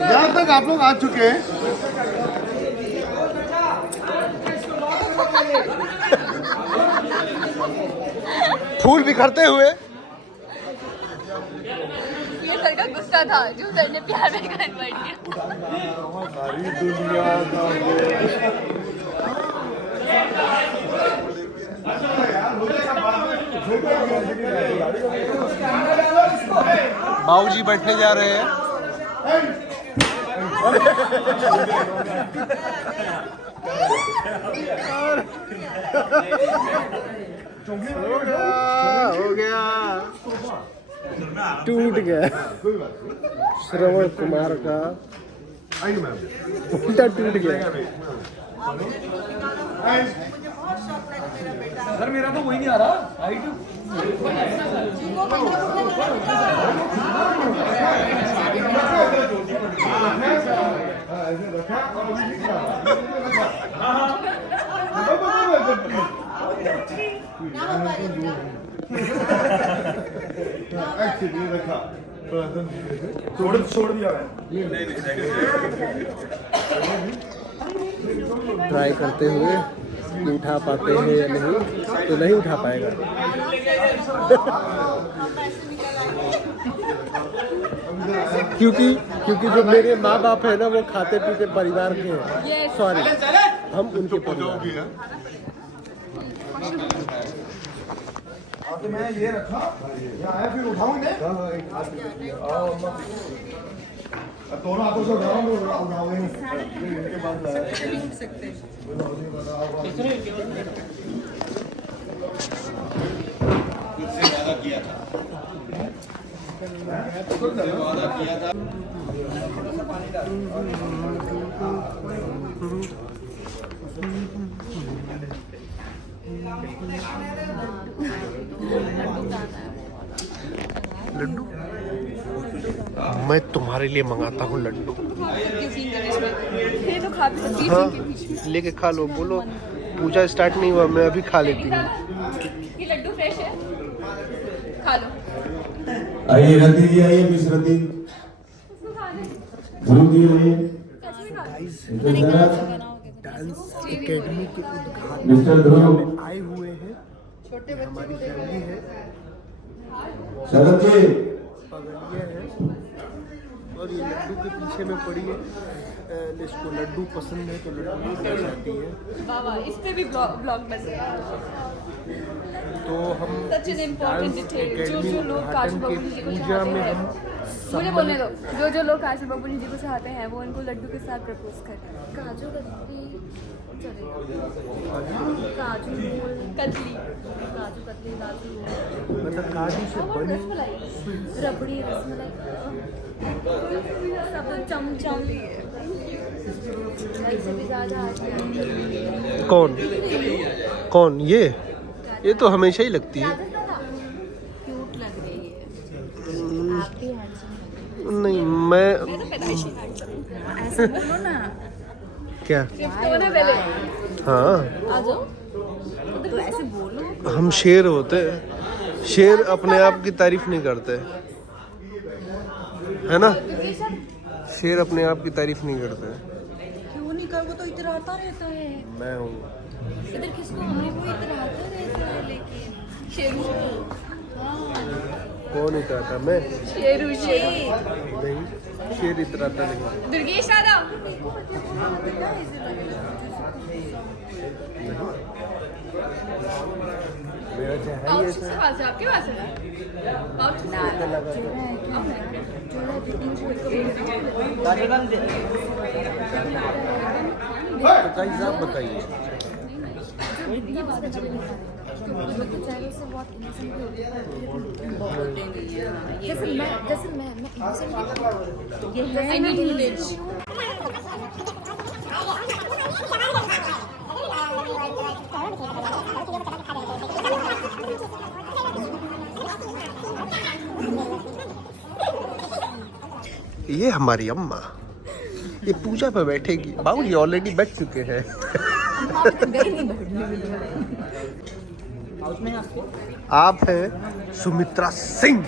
यहाँ तक आप लोग आ चुके हैं। फूल बिखरते हुए। ये सर का गुस्सा था जो सर ने प्यार में कन्वर्ट किया। सारी दुनिया बाबूजी बैठने जा रहे हैं। हो गया टूट गया श्रवण कुमार का पूरा टूट गया। सर मेरा तो वही नहीं आ रहा। छोड़ दिया ट्राई करते हुए कि उठा पाते हैं या नहीं, तो नहीं उठा पाएगा। क्योंकि जो मेरे माँ बाप है ना वो खाते पीते परिवार के हैं। सॉरी, हम उनके परिवार के हैं। तो मैं ये रखा यहाँ आया फिर उठाऊंगे दोनों हाथों से उठाऊंगे इनके बाद किया था। लड्डू मैं तुम्हारे लिए मंगाता हूँ लड्डू। ये तो खा भी सकती हाँ, लेके खा लो। बोलो पूजा स्टार्ट नहीं हुआ, मैं अभी खा लेती हूँ। ये लड्डू फ्रेश है, खा लो। आइए रति जी, आइए मिस रति, ध्रुव जी आइए, डांस एकेडमी के उद्घाटन मिस्टर ध्रुव आए हुए हैं। हमारी फैमिली है, शरद जी, पगड़िया है और ये लड्डू के पीछे में पड़ी है। इसको लड्डू पसंद है तो लड्डू ले जाती है। बाबा इस पे भी ब्लॉग बन रहा है। तो हम Such an important dance detail। Academy जो लोग काजू उद्घाटन बबुल जी की को पूजा चाहते में हैं, हम मुझे बोलने दो। जो लोग काजू बबुल जी को चाहते हैं वो इनको लड्डू के साथ प्रपोज करें। काजू कतली काजू कतली काजू कतली काजू मतलब काजू से बनी रसमलाई रबड़ी रसमलाई सब चमचम लिए से भी ज़्यादा कौन ये तो हमेशा ही लगती है। क्यूट लग रही है। आप भी हैंडसम नहीं मैं तो पैदाइशी हैंडसम ऐसे बोलो ना। क्या तो ना पहले हाँ, आ जाओ तो ऐसे बोलो। हम शेर होते हैं। शेर अपने आप की तारीफ नहीं करते, है ना? शेर अपने आप की तारीफ नहीं करते। क्यों नहीं कर, वो तो इतराता रहता है। मैं हूँ इधर किसको, हमने को इतराता रहता है लेकिन शेरू कौन इतराता? मैं शेरू शेर नहीं, शेर इतराता नहीं। दुर्गेश आ जाओ। मेरा चाहे पाउच किसके पास है? आपके पास है पाउच? तो गाइस आप बताइए। ये हमारी अम्मा, ये पूजा पे बैठेगी। बाबूजी ऑलरेडी बैठ चुके हैं। आप हैं सुमित्रा सिंह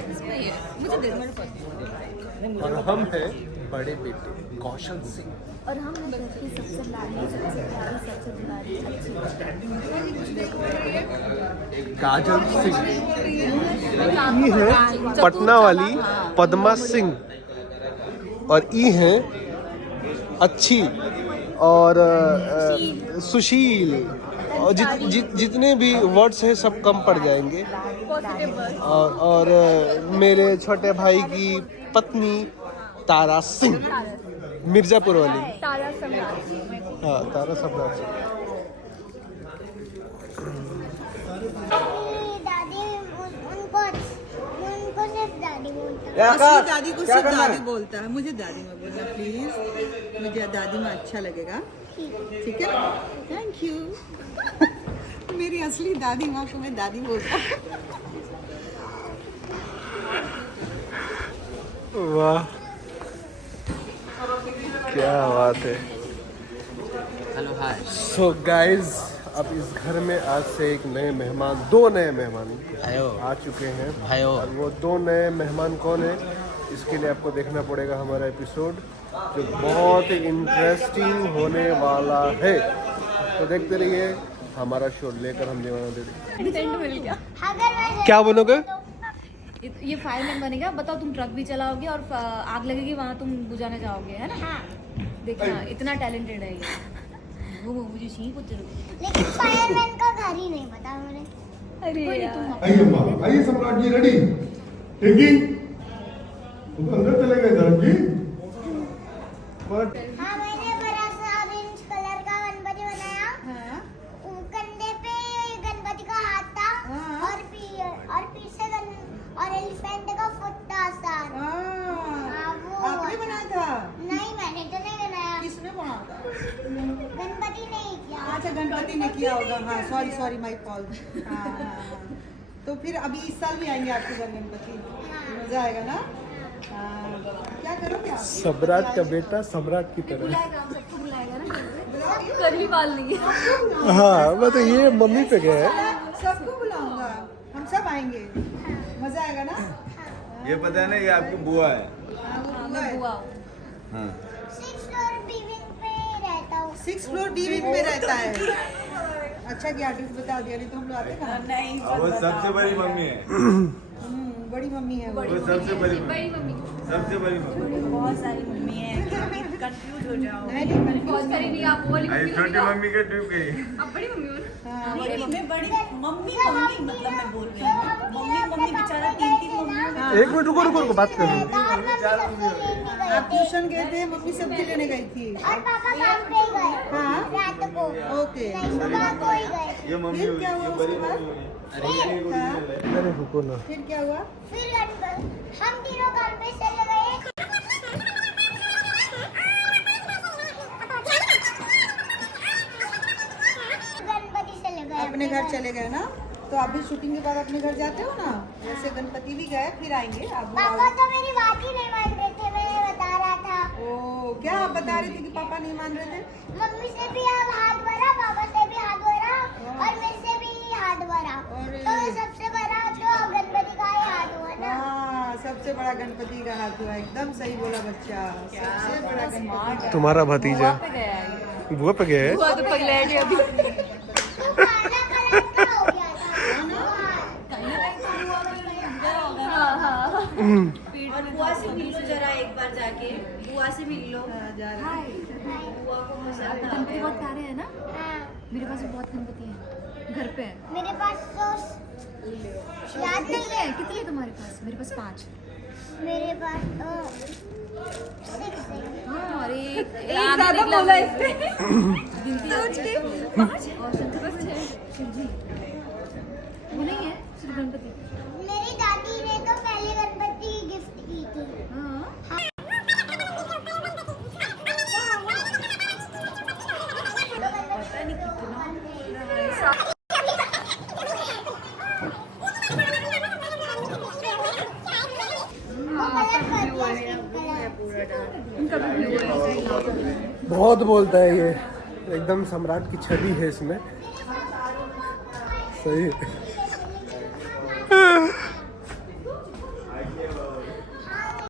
और हम हैं बड़े बेटे कौशल सिंह। और हम हैं घर की सबसे लाडली, सबसे प्यारी, सबसे दुलारी, अच्छी काजल सिंह। ये है पटना वाली पद्मा सिंह और ये हैं अच्छी और सुशील और जितने भी वर्ड्स हैं सब कम पड़ जाएंगे। और मेरे छोटे भाई की पत्नी तारा सिंह, मिर्जापुर वाली। तारा सम्राट। हाँ, तारा सम्राट। दादी उनको सिर्फ दादी बोलता है। असली दादी को सिर्फ दादी बोलता है। मुझे दादी में बोलना प्लीज, मुझे दादी में अच्छा लगेगा, ठीक है? Thank you. मेरी असली दादी माँ को मैं दादी बोलता हूँ। वाह, क्या बात है। Hello hi. सो गाइज, अब इस घर में आज से एक नए मेहमान, 2 नए मेहमान आ चुके हैं। और वो 2 नए मेहमान कौन है, इसके लिए आपको देखना पड़ेगा हमारा एपिसोड, जो बहुत ही इंटरेस्टिंग होने वाला है। तो देखते रहिए हमारा शो लेकर हम दीवाना दे देंगे। टेंट मिल गया। क्या बोलोगे? ये फायरमैन बनेगा। बताओ, तुम ट्रक भी चलाओगे और आग लगेगी वहाँ तुम बुझाने जाओगे, है ना? हाँ। देखना, इतना टैलेंटेड है ये। वो मुझे चाहिए कुछ। लेकिन फायरमैन का घर ही नहीं पता मुझे। अरे आइए माँ, आइए सम्राट जी, रेडी? टिंकी, तुम अंदर चले गए धर्म जी? हाँ, मैंने बड़ा सा ऑरेंज कलर का गणपति बनाया। कंधे पे गणपति का हाथ था और पीछे और एलिफेंट का फुट था सर। आपने बनाया था? नहीं, मैंने तो नहीं बनाया। किसने बनाया था? गणपति ने ही किया। अच्छा, गणपति ने किया होगा। हाँ, सॉरी माय फॉल्ट। हाँ। तो फिर अभी इस साल भी आएंगे आपके घर गणपति? मजा आएगा ना? क्या करोगे आप? सम्राट का बेटा सम्राट की तरह। सबको बुलाएगा ना, कर भी पाल लेंगे। हाँ, मतलब ये मम्मी पे गया है। सबको बुलाऊंगा, हम सब आएंगे, मजा आएगा ना? ये पता है ना, ये आपकी बुआ है। बुआ। हाँ। 6th फ्लोर बिल्डिंग पे रहता हूँ। 6th फ्लोर डी विंग में रहता है। अच्छा कि एड्रेस बता दिया, नहीं तो हम लोग आते ना। नहीं, वो सबसे बड़ी मम्मी है। बड़ी मम्मी है वो। वो सबसे बड़ी मम्मी। सबसे बड़ी मम्मी। बहुत सारी मम्मी है, कंफ्यूज हो जाओ। बहुत सारी नहीं, आप वो वाली अरे छोटी मम्मी के ट्यूब गई। आप बड़ी मम्मी हो ना? मैं बड़ी मम्मी मतलब मैं बोल रही हूँ। मम्मी बेचारा 3 मम्मी। एक मिनट रुको, बात कर रहे हैं। आप ट्यूशन गए थे, मम्मी सब्जी लेने गई थी। और पापा काम पे गए। हाँ? रात को। ओके। नहीं, सुबह को ही गए। ये मम्मी फिर क्या हुआ उसके बाद? हाँ? अरे रुको ना। फिर क्या हुआ? फिर हम तीनों काम पे चले गए। गणपति चले गए। अपने घर चले गए ना? तो आप भी शूटिंग के बाद अपने घर जाते हो ना? जैसे गणपति भी गए, फिर आएंगे आप। पापा तो मेरी बात ही नहीं मान रहे थे, मैं बता रहा था। ओ, क्या आप बता रहे थे कि पापा नहीं मान रहे थे? मम्मी से भी हाथ भरा, पापा से भी हाथ भरा और मेरे से भी हाथ भरा। तो सबसे बड़ा तो गणपति का ही हाथ हुआ ना। हाँ, सबसे बड़ा गणपति का हाथ हुआ। एकदम सही बोला बच्चा, सबसे बड़ा गणपति का। तुम्हारा भतीजा बुआ पे गया है। बुआ तो पगला है अभी। काला कलर का हो गया था। बुआ से मिल लो जरा एक बार जाके, बुआ से मिल लो। बुआ को मजा आता है। गणपति बहुत प्यारे है ना? हाँ, मेरे पास भी बहुत गणपति है, घर पे है। मेरे पास तो याद नहीं है। कितने है तुम्हारे पास? मेरे पास 5। मेरे पास 6 है। हाँ, और एक ज़्यादा बोला इसने। सोच के 5 और शंकर पास 6। शिवजी वो नहीं है सिर्फ गणपति। मेरी दादी ने तो पहले गणपति गिफ्ट की थी। हाँ, बहुत बोलता है ये, एकदम सम्राट की छवि है इसमें। सही है।